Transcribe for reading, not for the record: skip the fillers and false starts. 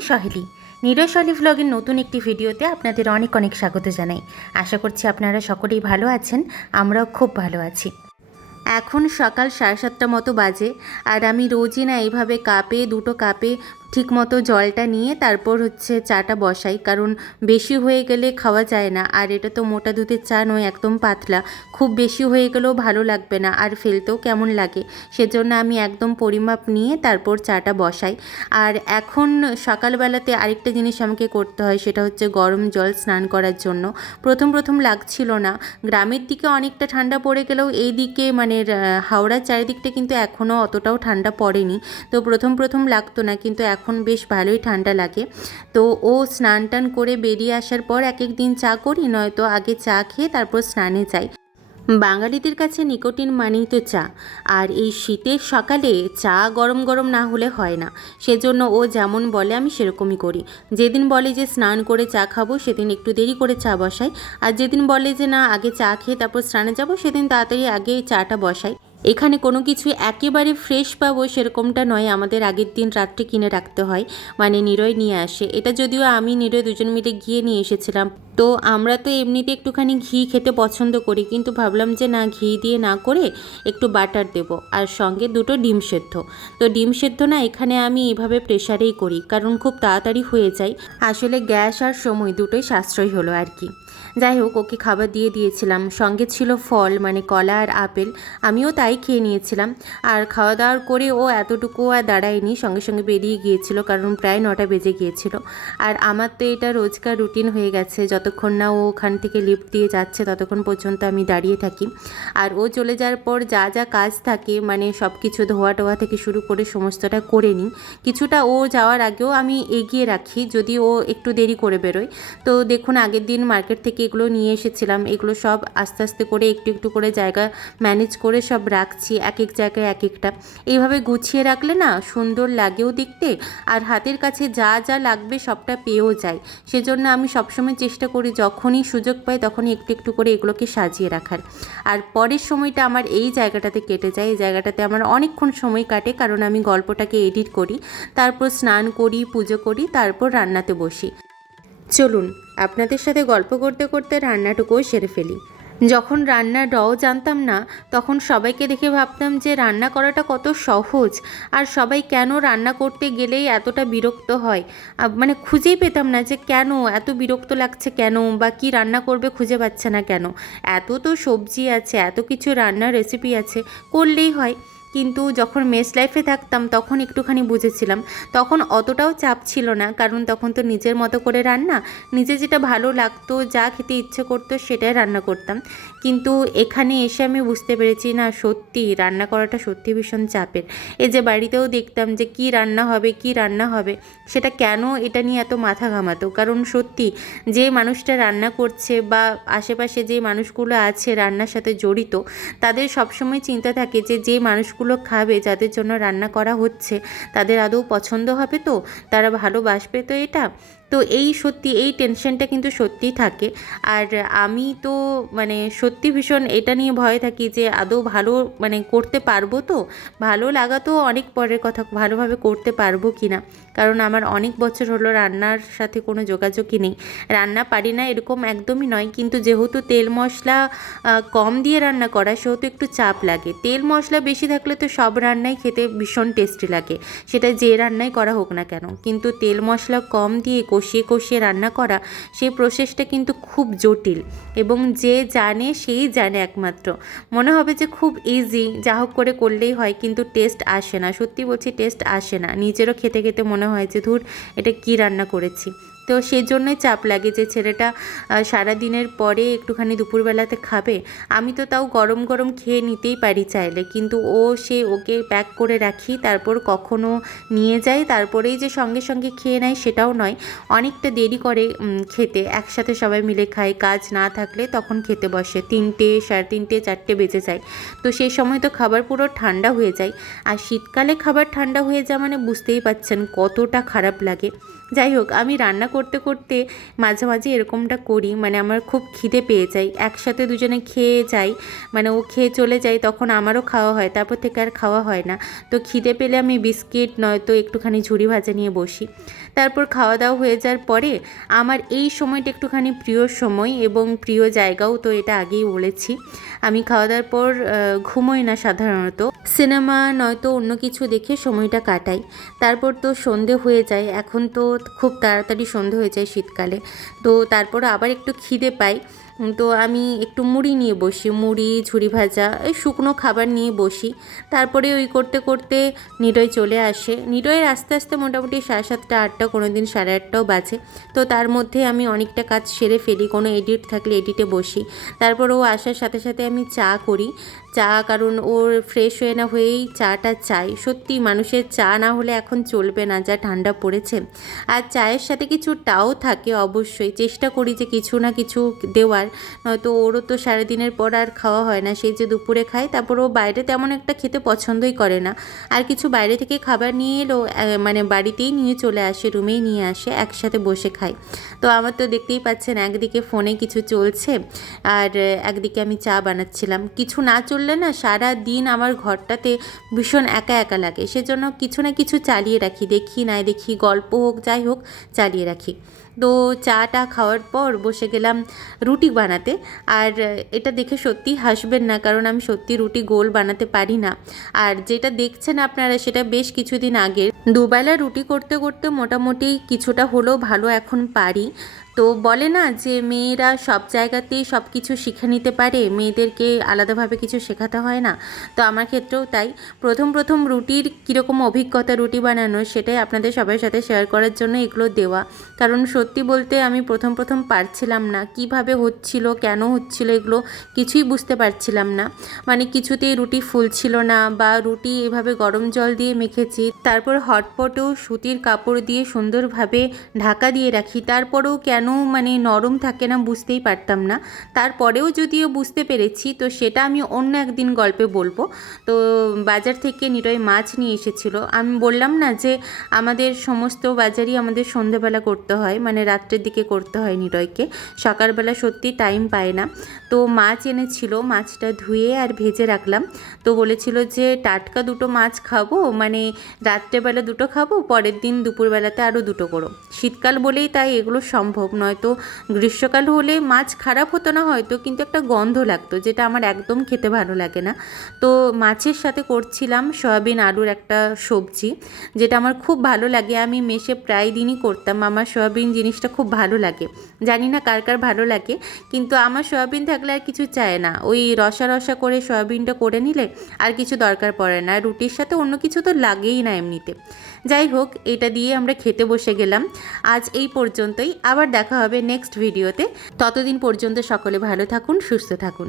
আমি সহেলি। নিরয় সহেলি ভ্লগের নতুন একটি ভিডিওতে আপনাদের অনেক অনেক স্বাগত জানাই। আশা করছি আপনারা সকলেই ভালো আছেন, আমরাও খুব ভালো আছি। এখন সকাল 7:30 মতো বাজে, আর আমি রোজই না এইভাবে দুটো কাপে ঠিকমতো জলটা নিয়ে তারপর চাটা বসাই, কারণ বেশি হয়ে গেলে খাওয়া যায় না। আর এটা তো মোটা দুধের চা নয়, একদম পাতলা, খুব বেশি হয়ে গেলেও ভালো লাগবে না আর ফেলতেও কেমন লাগে, সেজন্য আমি একদম পরিমাপ নিয়ে তারপর চাটা বসাই। আর এখন সকালবেলাতে আরেকটা জিনিস আমাকে করতে হয়, সেটা হচ্ছে গরম জল স্নান করার জন্য। প্রথম লাগছিল না, গ্রামের দিকে অনেকটা ঠান্ডা পড়ে গেলেও এই দিকে মানে হাওড়ার চারিদিকটা কিন্তু এখনও অতটাও ঠান্ডা পড়েনি। তো প্রথম লাগতো না, কিন্তু এখন বেশ ভালোই ঠান্ডা লাগে। তো ও স্নান টান করে বেরিয়ে আসার পর এক দিন চা করি, নয়তো আগে চা খেয়ে তারপর স্নানে যাই। বাঙালিদের কাছে নিকোটিন মানেই তো চা, আর এই শীতের সকালে চা গরম গরম না হলে হয় না। সেজন্য ও যেমন বলে আমি সেরকমই করি। যেদিন বলে যে স্নান করে চা খাবো, সেদিন একটু দেরি করে চা বসাই। আর যেদিন বলে যে না আগে চা খেয়ে তারপর স্নানে যাব, সেদিন তাড়াতাড়ি আগে চাটা বসাই। এখানে কোনো কিছু একেবারে ফ্রেশ পাবো সেরকমটা নয়, আমাদের আগের দিন রাত্রে কিনে রাখতে হয়, মানে নিরয় নিয়ে আসে। এটা যদিও আমি নিরয় দুজন মিলে গিয়ে নিয়ে এসেছিলাম। তো আমরা তো এমনিতে একটুখানি ঘি খেতে পছন্দ করি, কিন্তু ভাবলাম যে না, ঘি দিয়ে না করে একটু বাটার দেব, আর সঙ্গে দুটো ডিম সেদ্ধ। তো ডিম সেদ্ধ না এখানে আমি এভাবে প্রেশারেই করি, কারণ খুব তাড়াতাড়ি হয়ে যায়। আসলে গ্যাস আর সময় দুটোই সাশ্রয় হলো আর কি। যাই হোক, ওকে খাবার দিয়ে দিয়েছিলাম, সঙ্গে ছিল ফল মানে কলা আর আপেল, আমিও তাই খেয়ে নিয়েছিলাম। আর খাওয়া দাওয়ার করে ও এতটুকু আর দাঁড়ায়নি, সঙ্গে সঙ্গে বেরিয়ে গিয়েছিল, কারণ প্রায় 9টা বেজে গিয়েছিল। আর আমার তো এটা রোজকার রুটিন হয়ে গেছে, যতক্ষণ না ও ওখান থেকে লিফট দিয়ে যাচ্ছে ততক্ষণ পর্যন্ত আমি দাঁড়িয়ে থাকি। আর ও চলে যাওয়ার পর যা যা কাজ থাকে, মানে সব কিছু ধোয়া টোয়া থেকে শুরু করে সমস্তটা করে নিই। কিছুটা ও যাওয়ার আগেও আমি এগিয়ে রাখি, যদি ও একটু দেরি করে বেরোয়। তো দেখুন, আগের দিন মার্কেট থেকে এগুলো নিয়ে এসেছিলাম, এগুলো সব আস্তে আস্তে করে একটু করে জায়গা ম্যানেজ করে সব রাখছি, এক জায়গায় এক একটা। এইভাবে গুছিয়ে রাখলে না সুন্দর লাগেও দেখতে, আর হাতের কাছে যা যা লাগবে সবটা পেয়েও যায়। সেজন্য আমি সবসময় চেষ্টা করি যখনই সুযোগ পাই তখনই একটু করে এগুলোকে সাজিয়ে রাখার। আর পরের সময়টা আমার এই জায়গাটাতে কেটে যায়, এই জায়গাটাতে আমার অনেকক্ষণ সময় কাটে, কারণ আমি গল্পটাকে এডিট করি, তারপর স্নান করি, পুজো করি, তারপর রান্নাতে বসি। চলুন আপনাদের সাথে গল্প করতে করতে রান্নাটুকুও সেরে ফেলি। যখন রান্নার রও জানতাম না, তখন সবাইকে দেখে ভাবতাম যে রান্না করাটা কত সহজ, আর সবাই কেন রান্না করতে গেলেই এতটা বিরক্ত হয়। মানে খুঁজেই পেতাম না যে কেন এত বিরক্ত লাগছে, কেন বা কি রান্না করবে খুঁজে পাচ্ছে না কেন। এত তো সবজি আছে, এত কিছু রান্নার রেসিপি আছে, করলেই হয়। কিন্তু যখন মেস লাইফে থাকতাম তখন একটুখানি বুঝেছিলাম, তখন অতটাও চাপ ছিল না, কারণ তখন তো নিজের মতো করে রান্না, নিজে যেটা ভালো লাগতো, যা খেতে ইচ্ছে করতো সেটাই রান্না করতাম। কিন্তু এখানে এসে আমি বুঝতে পেরেছি না, সত্যি রান্না করাটা সত্যি ভীষণ চাপের। এই যে বাড়িতেও দেখতাম যে কি রান্না হবে, সেটা কেন এটা নিয়ে এত মাথা ঘামাতো, কারণ সত্যি যে মানুষটা রান্না করছে বা আশেপাশে যে মানুষগুলো আছে রান্নার সাথে জড়িত, তাদের সবসময় চিন্তা থাকে যে যে মানুষগুলো খাবে, যাদের জন্য রান্না করা হচ্ছে, তাদের আদৌ পছন্দ হবে তো, তারা ভালোবাসবে তো এটা। তো সত্যি এই টেনশনটা কিন্তু সত্যিই থাকে। আর আমি তো মানে সত্যি ভীষণ এটা নিয়ে ভয় থাকি যে আদৌ ভালো মানে করতে পারবো তো, ভালো লাগা তো অনেক পরের কথা, ভালোভাবে করতে পারবো কি না, কারণ আমার অনেক বছর হলো রান্নার সাথে কোনো যোগাযোগই নেই। রান্না পারি না এরকম একদমই নয়, কিন্তু যেহেতু তেল মশলা কম দিয়ে রান্না করা, সেহেতু একটু চাপ লাগে। তেল মশলা বেশি থাকলে তো সব রান্নাই খেতে ভীষণ টেস্টি লাগে, সেটা যে রান্নাই করা হোক না কেন। কিন্তু তেল মশলা কম দিয়ে কষিয়ে রান্না করা, সেই প্রসেসটা কিন্তু খুব জটিল, এবং যে জানে সেই জানে একমাত্র। মনে হবে যে খুব ইজি, যা হোক করে করলেই হয়, কিন্তু টেস্ট আসে না, সত্যি বলছি টেস্ট আসে না। নিজেরও খেতে খেতে মনে হয় যে ধুর, এটা কি রান্না করেছি। তো সেই জন্যই চাপ লাগে যে ছেলেটা সারা দিনের পরে একটুখানি দুপুরবেলাতে খাবে। আমি তো তাও গরম গরম খেয়ে নিতেই পারি চাইলে, কিন্তু ওকে প্যাক করে রাখি, তারপর কখনো নিয়ে যাই, তারপরেই যে সঙ্গে সঙ্গে খেয়ে নেয় সেটাও নয়, অনেকটা দেরি করে খেতে। একসাথে সবাই মিলে খাই, কাজ না থাকলে তখন খেতে বসে 3টে, 3:30, 4টে বেজে যায়। তো সেই সময় তো খাবার পুরো ঠান্ডা হয়ে যায়, আর শীতকালে খাবার ঠান্ডা হয়ে যাওয়া মানে বুঝতেই পাচ্ছেন কতটা খারাপ লাগে। যাই হোক, আমি রান্না করতে করতে মাঝে মাঝে এরকমটা করি, মানে আমার খুব খিদে পেয়ে যায়, একসাথে দুজনে খেয়ে যাই, মানে ও খেয়ে চলে যায়, তখন আমারও খাওয়া হয়, তারপর থেকে আর খাওয়া হয় না। তো খিদে পেলে আমি বিস্কিট নয়তো একটুখানি ঝুরি ভাজা নিয়ে বসি। তারপর খাওয়া দাওয়া হয়ে যাওয়ার পরে আমার এই সময়টা একটুখানি প্রিয় সময় এবং প্রিয় জায়গাও, তো এটা আগেই বলেছি। আমি খাওয়া দাওয়ার পর ঘুমোই না সাধারণত, সিনেমা নয়তো অন্য কিছু দেখে সময়টা কাটাই। তারপর তো সন্ধে হয়ে যায়, এখন তো খুব তাড়াতাড়ি সন্ধে হয়ে যায় শীতকালে। তো তারপর আবার একটু খিদে পাই, তো আমি একটু মুড়ি নিয়ে বসি, মুড়ি ঝুরি ভাজা এই শুকনো খাবার নিয়ে বসি। তারপরে ওই করতে করতে নিরয় চলে আসে। নিরয়ের আস্তে আস্তে মোটামুটি 7:30 8টা, কোনো দিন 8:30টাও বাজে। তো তার মধ্যে আমি অনেকটা কাজ সেরে ফেলি, কোনো এডিট থাকলে এডিটে বসি। তারপর ও আসার সাথে সাথে আমি চা করি, চা, কারণ ওর ফ্রেশ হয়ে না হয়েই চাটা চাই। সত্যি মানুষের চা না হলে এখন চলবে না, যা ঠান্ডা পড়েছে। আর চায়ের সাথে কিছু টাও থাকে অবশ্যই, চেষ্টা করি যে কিছু না কিছু দেওয়ার, নয়তো ওরও তো সারাদিনের পর আর খাওয়া হয় না, সেই যে দুপুরে খায়। তারপর ও বাইরে তেমন একটা খেতে পছন্দই করে না, আর কিছু বাইরে থেকে খাবার নিয়ে এলেও মানে বাড়িতেই নিয়ে চলে আসে, রুমেই নিয়ে আসে, একসাথে বসে খায়। তো আমার তো দেখতেই পাচ্ছেন একদিকে ফোনে কিছু চলছে আর একদিকে আমি চা বানাচ্ছিলাম। কিছু না চললে না সারা দিন আমার ঘরটাতে ভীষণ একা একা লাগে, সেজন্য কিছু না কিছু চালিয়ে রাখি, দেখি না দেখি, গল্প হোক যাই হোক চালিয়ে রাখি। তো চাটা খাওয়ার পর বসে গেলাম রুটি বানাতে। আর এটা দেখে সত্যি হাসবেন না, কারণ আমি সত্যি রুটি গোল বানাতে পারি না। আর যেটা দেখছেন আপনারা সেটা বেশ কিছুদিন আগের। দুবেলা রুটি করতে করতে মোটামুটি কিছুটা হলেও ভালো এখন পারি। তো বলে না যে মেয়েরা সব জায়গাতেই সব কিছু শিখে নিতে পারে, মেয়েদেরকে আলাদাভাবে কিছু শেখাতে হয় না। তো আমার ক্ষেত্রেও তাই। প্রথম প্রথম রুটির কীরকম অভিজ্ঞতা রুটি বানানোর, সেটাই আপনাদের সবার সাথে শেয়ার করার জন্য এগুলো দেওয়া। কারণ সত্যি বলতে আমি প্রথম প্রথম পারছিলাম না, কিভাবে হচ্ছিল, কেন হচ্ছিল, এগুলো কিছুই বুঝতে পারছিলাম না। মানে কিছুতেই রুটি ফুলছিল না, বা রুটি এভাবে গরম জল দিয়ে মেখেছি, তারপর হটপটেও সুতির কাপড় দিয়ে সুন্দরভাবে ঢাকা দিয়ে রাখি, তারপরেও কেন মানে নরম থাকে না বুঝতেই পারতাম না। তারপরেও যদিও বুঝতে পেরেছি, তো সেটা আমি অন্য একদিন গল্পে বলবো। তো বাজার থেকে নিরয় মাছ নিয়ে এসেছিল। আমি বললাম না যে আমাদের সমস্ত বাজারই আমাদের সন্ধেবেলা করতে হয়, মানে রাত্রের দিকে করতে হয় নিরয়কে, সকালবেলা সত্যি টাইম পায় না। তো মাছ এনেছিল, মাছটা ধুয়ে আর ভেজে রাখলাম। তো বলেছিল যে টাটকা দুটো মাছ খাবো, মানে রাত্রেবেলা দুটো খাবো, পরের দিন দুপুরবেলাতে আরও দুটো করো। শীতকাল বলেই তাই এগুলো সম্ভব, নয়তো গ্রীষ্মকাল হলে মাছ খারাপ হতো না হয়তো, কিন্তু একটা গন্ধ লাগতো, যেটা আমার একদম খেতে ভালো লাগে না। তো মাছের সাথে করছিলাম সয়াবিন আলুর একটা সবজি, যেটা আমার খুব ভালো লাগে। আমি মেসে প্রায় দিনই করতাম, আমার সয়াবিন জিনিসটা খুব ভালো লাগে। জানি না কার কার ভালো লাগে, কিন্তু আমার সয়াবিন থাকলে আর কিছু চায় না, ওই রসা রসা করে সয়াবিনটা করে নিলে আর কিছু দরকার পড়ে না। রুটির সাথে অন্য কিছু তো লাগেই না এমনিতে। যাই হোক, এটা দিয়ে আমরা খেতে বসে গেলাম। আজ এই পর্যন্তই, আবার দেখা হবে নেক্সট ভিডিওতে। ততদিন পর্যন্ত সকলে ভালো থাকুন, সুস্থ থাকুন।